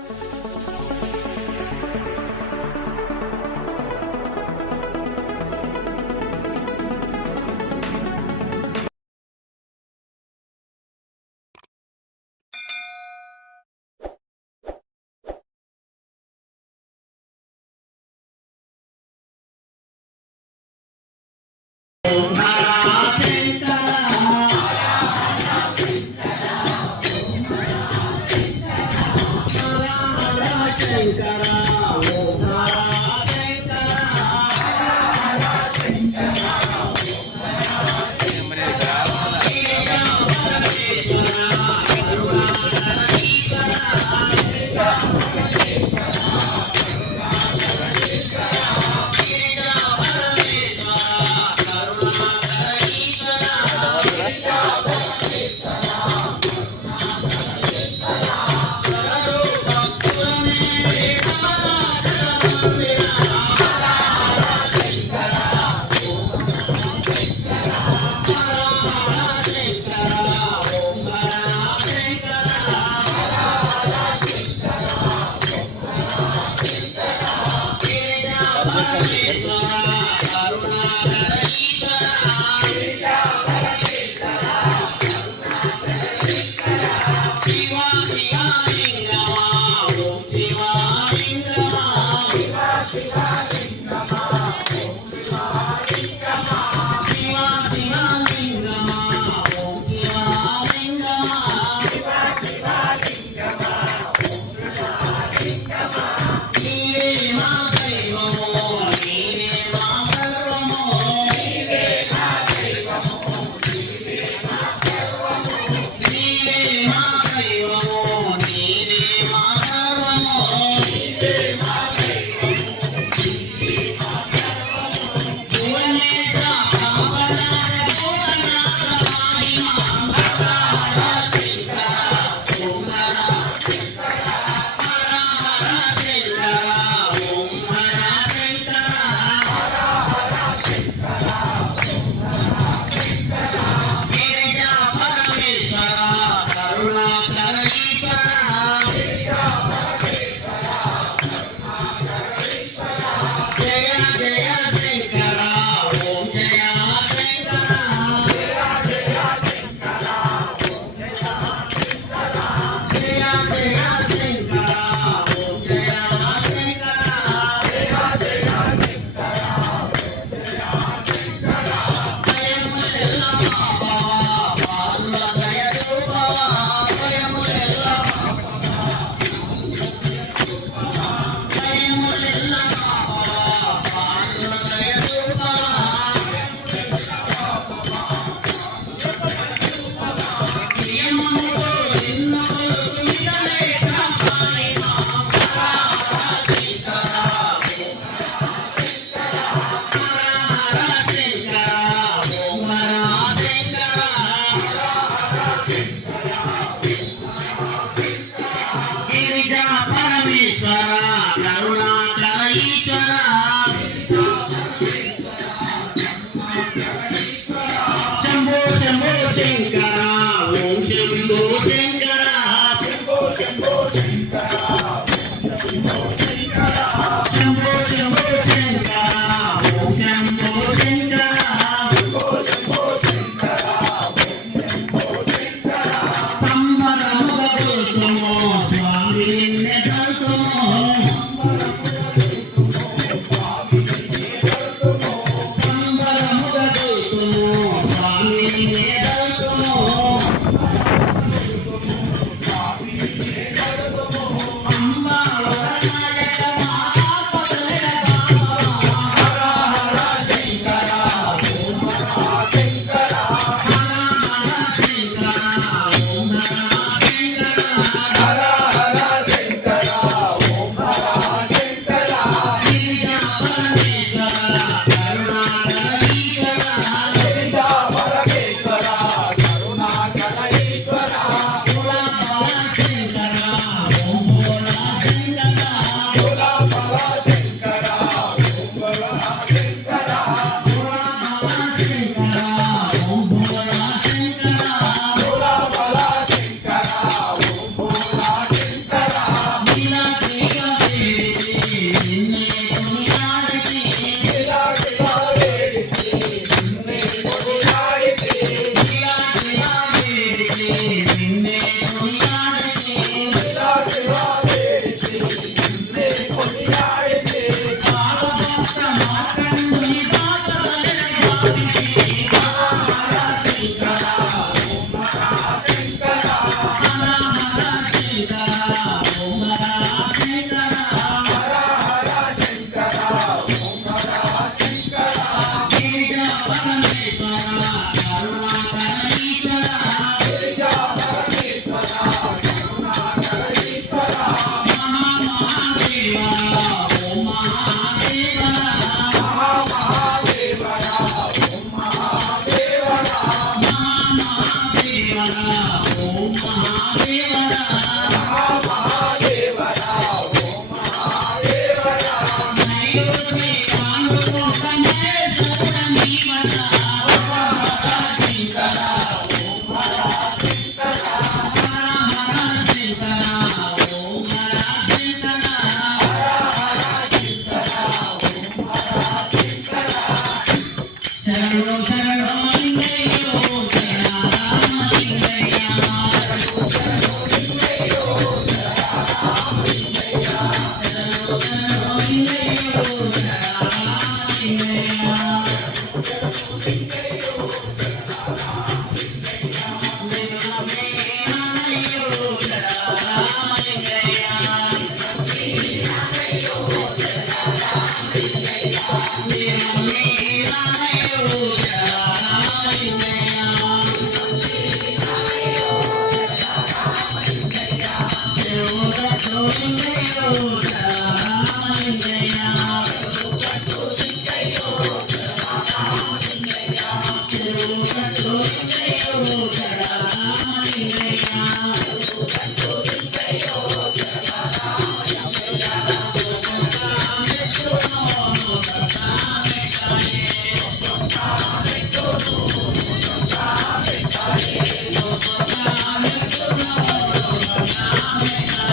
フフフフ。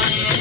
Yeah.